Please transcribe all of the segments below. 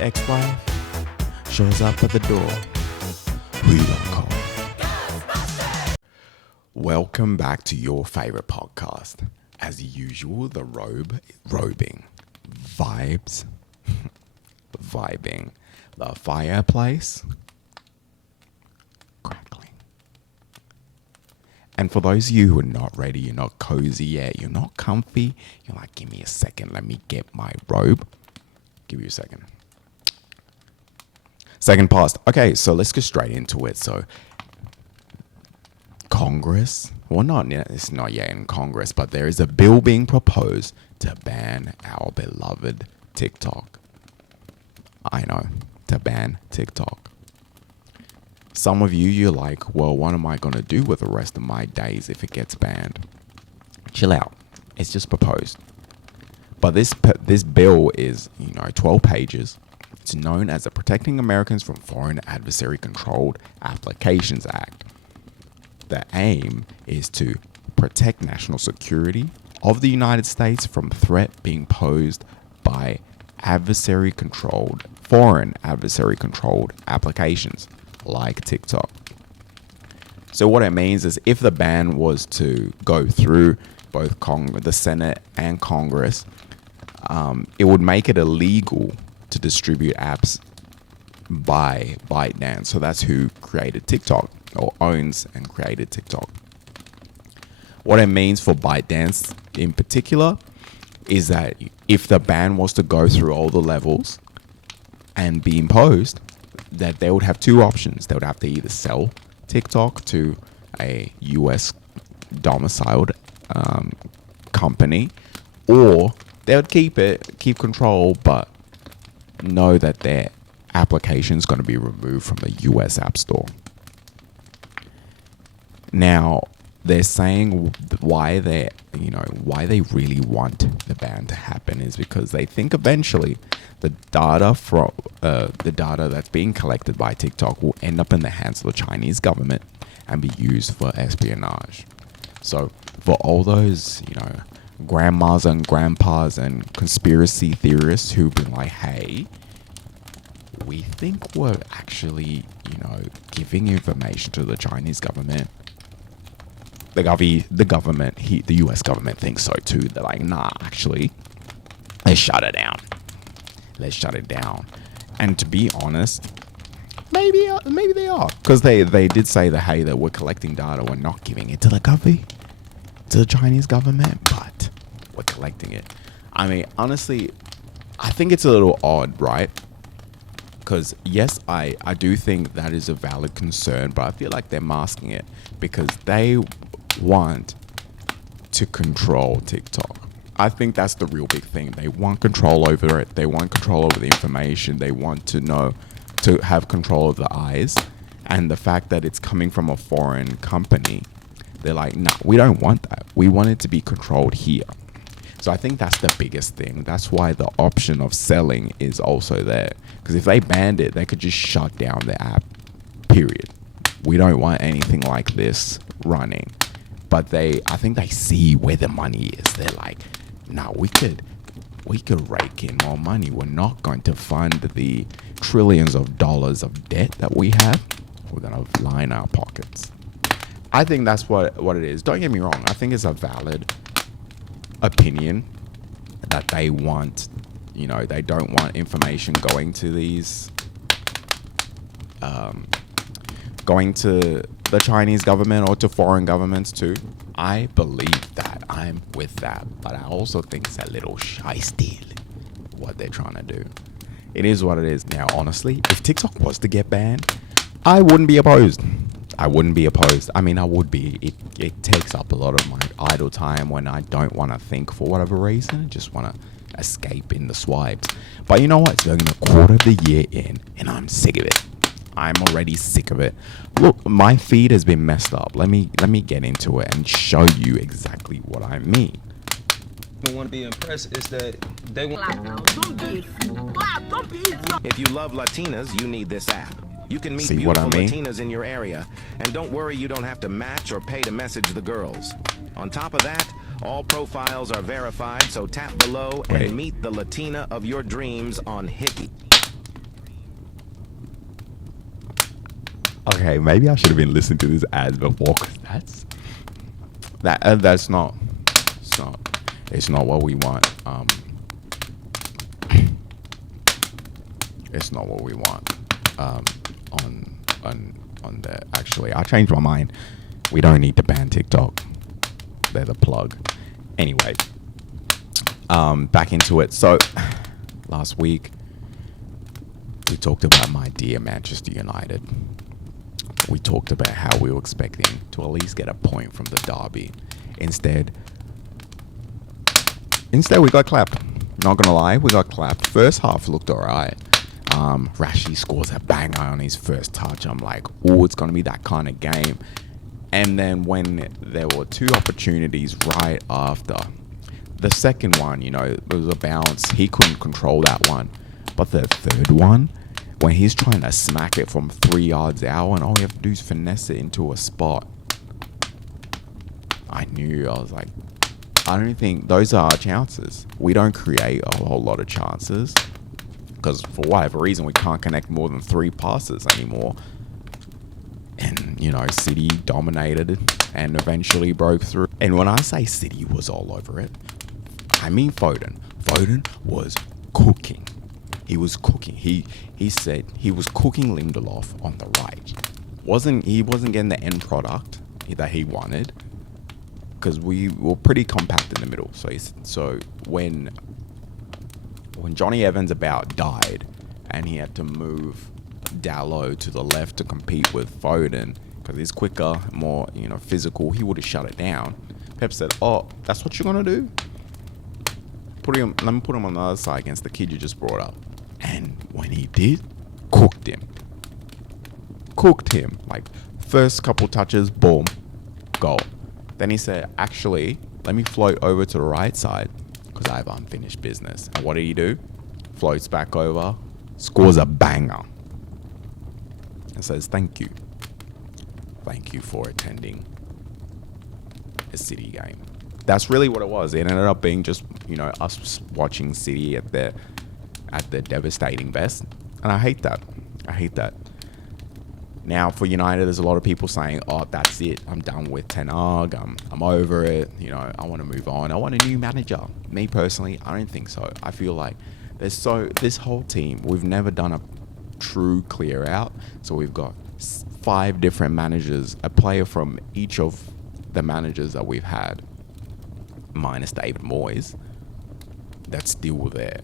ex-wife shows up at the door, who you gonna call? Welcome back to your favorite podcast. As usual, the robing, vibes, vibing, the fireplace, crackling. And for those of you who are not ready, you're not cozy yet, you're not comfy, you're like, give me a second, let me get my robe. Give you a second. Second passed. Okay, so let's get straight into it. So Congress, it's not yet in Congress, but there is a bill being proposed to ban our beloved TikTok. I know, to ban TikTok. Some of you're like, well, what am I going to do with the rest of my days if it gets banned? Chill out. It's just proposed. But this bill is, 12 pages. It's known as the Protecting Americans from Foreign Adversary Controlled Applications Act. The aim is to protect national security of the United States from threat being posed by foreign adversary controlled applications like TikTok. So what it means is if the ban was to go through both the Senate and Congress, it would make it illegal to distribute apps by ByteDance. So that's who created TikTok or owns and created TikTok. What it means for ByteDance in particular is that if the ban was to go through all the levels and be imposed, that they would have two options. They would have to either sell TikTok to a US domiciled company, or they would keep control, but know that their application is going to be removed from the US App Store. Now, they're saying why they really want the ban to happen is because they think eventually the data that's being collected by TikTok will end up in the hands of the Chinese government and be used for espionage. So for all those, grandmas and grandpas and conspiracy theorists who've been like, hey, we think we're actually, giving information to the Chinese government. The US government thinks so too. They're like, nah, actually, let's shut it down. And to be honest, maybe they are, because they did say that, hey, that we're collecting data, we're not giving it to the Chinese government, but we're collecting it. I mean, honestly, I think it's a little odd, right? Because yes, I do think that is a valid concern, but I feel like they're masking it because they want to control TikTok. I think that's the real big thing. They want control over it. They want control over the information. They want to have control of the eyes. And the fact that it's coming from a foreign company, they're like, no, we don't want that. We want it to be controlled here. So I think that's the biggest thing. That's why the option of selling is also there. Because if they banned it, they could just shut down the app, period. We don't want anything like this running. But I think they see where the money is. They're like, no, we could rake in more money. We're not going to fund the trillions of dollars of debt that we have. We're going to line our pockets. I think that's what it is. Don't get me wrong. I think it's a valid opinion that they want, they don't want information going to the Chinese government or to foreign governments too. I believe that. I'm with that. But I also think it's a little shiesty what they're trying to do. It is what it is. Now, honestly, if TikTok was to get banned, I wouldn't be opposed. I mean, I would be. It takes up a lot of my idle time when I don't want to think for whatever reason. I just want to escape in the swipes. But you know what? It's only a quarter of the year in, and I'm sick of it. I'm already sick of it. Look, my feed has been messed up. Let me get into it and show you exactly what I mean. I want to be impressed is that they want. If you love Latinas, you need this app. You can meet See what I beautiful mean? Latinas in your area, and don't worry, you don't have to match or pay to message the girls. On top of that, all profiles are verified, so tap below Wait. and meet the Latina of your dreams on Hickey. Okay, maybe I should have been listening to this ad before, because that's not. It's not what we want. It's not what we want. On the actually, I changed my mind. We don't need to ban TikTok. They're the plug. Anyway, back into it. So last week we talked about my dear Manchester United. We talked about how we were expecting to at least get a point from the derby. Instead we got clapped. Not gonna lie, we got clapped. First half looked alright. Rashi scores a banger on his first touch. I'm like, oh, it's gonna be that kind of game. And then when there were two opportunities right after, the second one, you know, it was a bounce. He couldn't control that one. But the third one, when he's trying to smack it from 3 yards out, and all you have to do is finesse it into a spot, I was like, I don't think those are our chances. We don't create a whole lot of chances because for whatever reason we can't connect more than 3 passes anymore. And, you know, City dominated and eventually broke through. And when I say City was all over it, I mean Foden. Foden was cooking. He was cooking. He said he was cooking Lindelof on the right. He wasn't getting the end product that he wanted because we were pretty compact in the middle. So when Johnny Evans about died and he had to move Dalot to the left to compete with Foden because he's quicker, more, you know, physical, he would have shut it down. Pep said, "Oh, that's what you're gonna do? Let me put him on the other side against the kid you just brought up." And when he did, cooked him. Like first couple touches, boom, goal. Then he said, "Actually, let me float over to the right side because I have unfinished business." And what did he do? Floats back over, scores a banger, and says, "Thank you. Thank you for attending a City game." That's really what it was. It ended up being just, you know, us watching City at their devastating best. And I hate that. Now, for United, there's a lot of people saying, "Oh, that's it. I'm done with Ten Hag. I'm over it. You know, I want to move on. I want a new manager." Me personally, I don't think so. I feel like this whole team, we've never done a true clear out. So we've got 5 different managers, a player from each of the managers that we've had, minus David Moyes, that's still there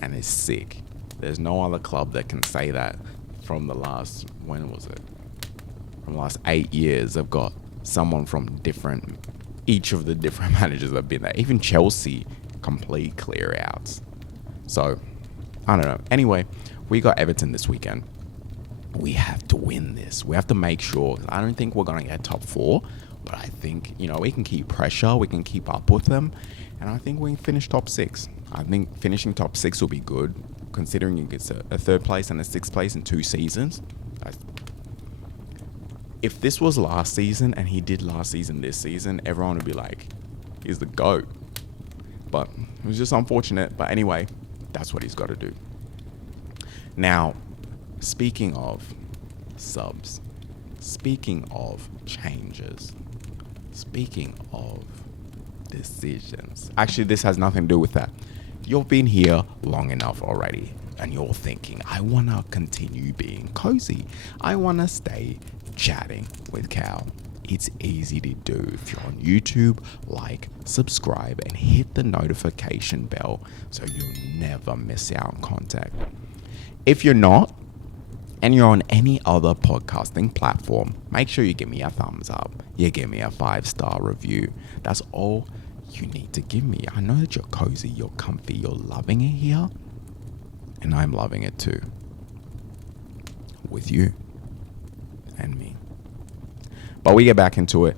and is sick. There's no other club that can say that from the last, when was it? From the last 8 years, they've got someone from each of the different managers that have been there. Even Chelsea, complete clear outs. So, I don't know. Anyway, we got Everton this weekend. We have to win this. We have to make sure. I don't think we're going to get top 4, but I think, you know, we can keep pressure. We can keep up with them. And I think we can finish top 6. I think finishing top 6 will be good, considering it's a 3rd place and a 6th place in 2 seasons. If this was last season and he did last season this season, everyone would be like, he's the GOAT. But it was just unfortunate. But anyway, that's what he's got to do. Now, speaking of subs, speaking of changes, speaking of decisions. Actually, this has nothing to do with that. You've been here long enough already, and you're thinking, I want to continue being cozy. I want to stay chatting with Cal. It's easy to do. If you're on YouTube, like, subscribe, and hit the notification bell so you'll never miss out on content. If you're not, and you're on any other podcasting platform, make sure you give me a thumbs up. You give me a 5-star review. That's all you need to give me. I know that you're cozy, you're comfy, you're loving it here, and I'm loving it too. With you and me. But we get back into it.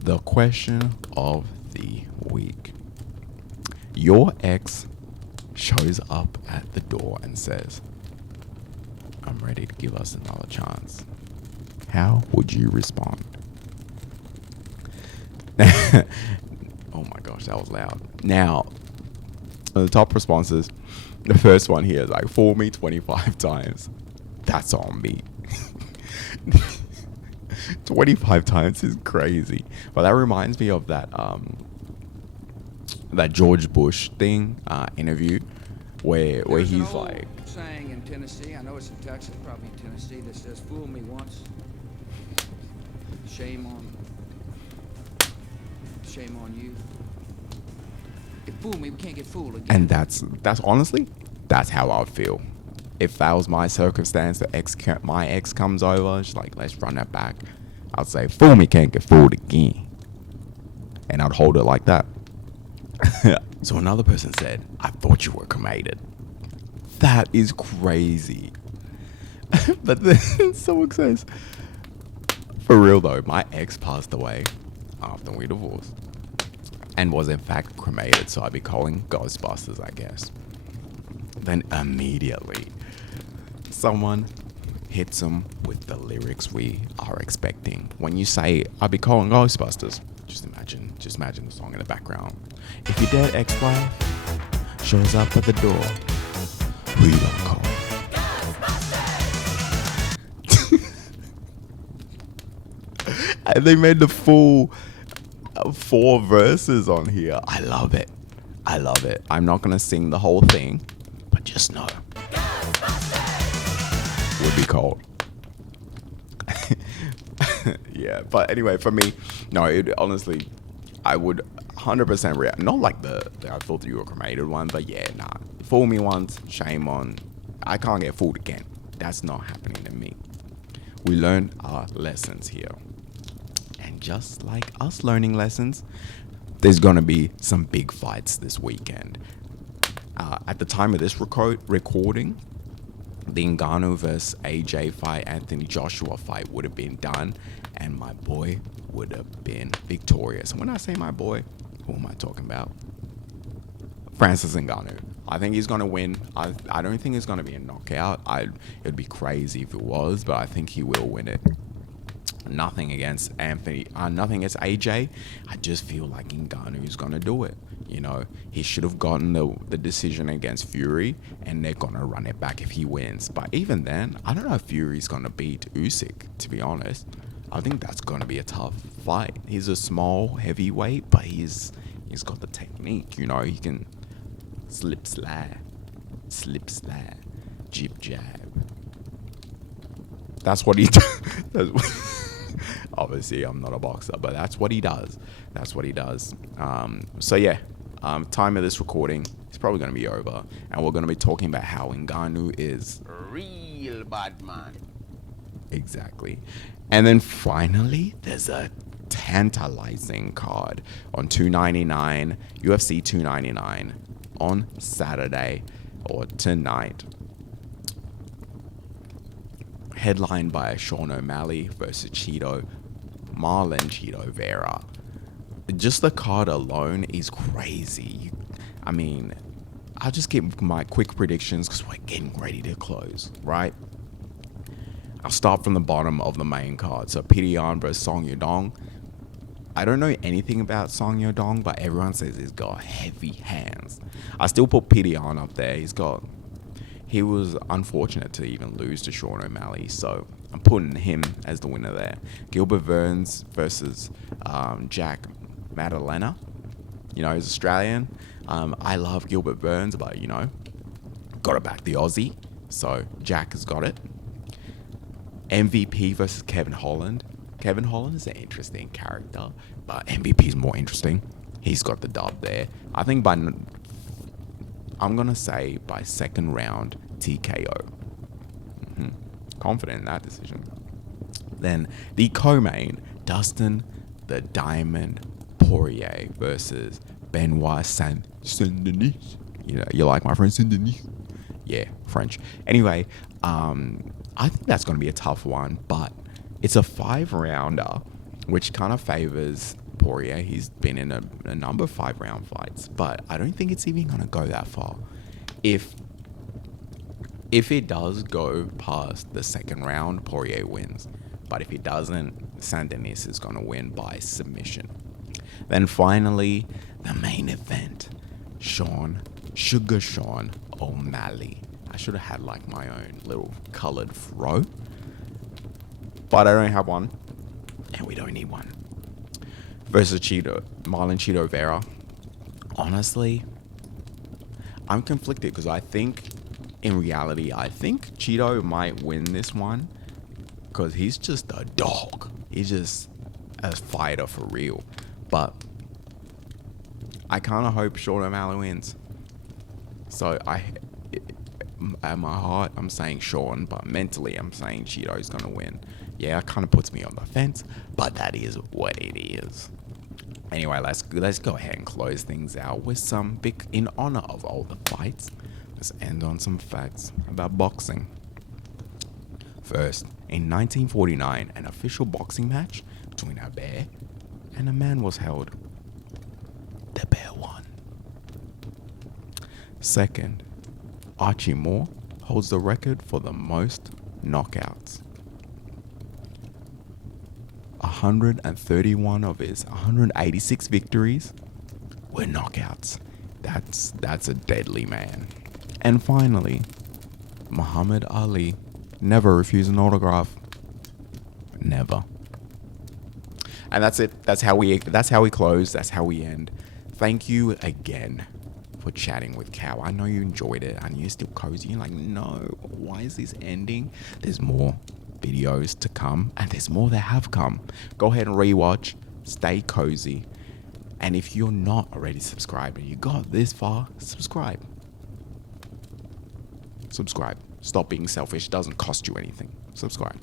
The question of the week. Your ex shows up at the door and says, "I'm ready to give us another chance." How would you respond? Oh my gosh, that was loud. Now, the top responses, the first one here is like, "Fool me 25 times. That's on me." 25 times is crazy. But that reminds me of that that George Bush thing interview where There's an he's old like, saying in Tennessee, I know it's in Texas, probably in Tennessee, that says, "Fool me once, shame on you." If fool me, we can't get fooled again. and that's honestly, that's how I would feel. If that was my circumstance, my ex comes over, she's like, let's run that back. I'd say, fool me, can't get fooled again. And I'd hold it like that. So another person said, I thought you were cremated. That is crazy. But then someone says, for real though, my ex passed away after we divorced and was in fact cremated, so I'd be calling Ghostbusters, I guess. Then immediately someone hits them with the lyrics we are expecting. When you say, I'll be calling Ghostbusters, just imagine the song in the background. If your dead ex-wife shows up at the door, who you gonna call? And they made the full 4 verses on here. I love it. I'm not gonna sing the whole thing, but just know would be cold. Yeah, but anyway, for me, no, honestly, I would 100% react. Not like the I thought you were cremated one, but yeah, nah. Fool me once, shame on. I can't get fooled again. That's not happening to me. We learned our lessons here. And just like us learning lessons, there's gonna be some big fights this weekend. At the time of this recording, the Ngannou vs AJ fight, Anthony Joshua fight would have been done, and my boy would have been victorious. And when I say my boy, who am I talking about? Francis Ngannou. I think he's gonna win. I don't think it's gonna be a knockout. It'd be crazy if it was, but I think he will win it. Nothing against Anthony, nothing against AJ. I just feel like Ngannou's gonna do it. You know, he should have gotten the decision against Fury, and they're gonna run it back if he wins. But even then, I don't know if Fury's gonna beat Usyk, to be honest. I think that's gonna be a tough fight. He's a small heavyweight, but he's got the technique. You know, he can slip slide, jib jab. That's what he does. Obviously, I'm not a boxer, but that's what he does. So yeah, time of this recording is probably going to be over, and we're going to be talking about how Ngannou is real bad man. Exactly. And then finally, there's a tantalizing card on 299, UFC 299 on Saturday or tonight. Headlined by Sean O'Malley versus Marlon Cheeto Vera. Just the card alone is crazy. I mean, I'll just give my quick predictions because we're getting ready to close, right? I'll start from the bottom of the main card. So Petr Yan versus Song Yadong. I don't know anything about Song Yadong, but everyone says he's got heavy hands. I still put Petr Yan up there. He was unfortunate to even lose to Sean O'Malley, so I'm putting him as the winner there. Gilbert Burns versus Jack Maddalena. You know, he's Australian. I love Gilbert Burns, but, you know, got to back the Aussie. So Jack has got it. MVP versus Kevin Holland. Kevin Holland is an interesting character, but MVP is more interesting. He's got the dub there. I think I'm going to say by second round, TKO. Confident in that decision. Then the co-main, Dustin the Diamond Poirier versus Benoit Saint-Denis. You like my friend Saint-Denis? Yeah, French. Anyway, I think that's going to be a tough one, but it's a 5-rounder, which kind of favors Poirier. He's been in a number of 5-round fights, but I don't think it's even going to go that far. If it does go past the second round, Poirier wins. But if it doesn't, Saint-Denis is going to win by submission. Then finally, the main event, Sugar Sean O'Malley. I should have had like my own little colored fro. but I don't have one, and we don't need one. Versus Marlon Cheeto Vera. Honestly, I'm conflicted because I think, in reality, I think Cheeto might win this one because he's just a dog. He's just a fighter for real. But I kind of hope Sean O'Malley wins. So at my heart, I'm saying Sean, but mentally, I'm saying Cheeto's gonna win. Yeah, it kind of puts me on the fence, but that is what it is. Anyway, let's go ahead and close things out with some big, in honor of all the fights. Let's end on some facts about boxing. First, in 1949, an official boxing match between a bear and a man was held. The bear won. Second, Archie Moore holds the record for the most knockouts. 131 of his 186 victories were knockouts. That's a deadly man. And finally, Muhammad Ali never refused an autograph. Never. And that's it. That's how we close. That's how we end. Thank you again for chatting with Cow. I know you enjoyed it and you're still cozy. You're like, no, why is this ending? There's more videos to come, and there's more that have come. Go ahead and rewatch. Stay cozy. And if you're not already subscribed and you got this far, subscribe. Subscribe. Stop being selfish. It doesn't cost you anything. Subscribe.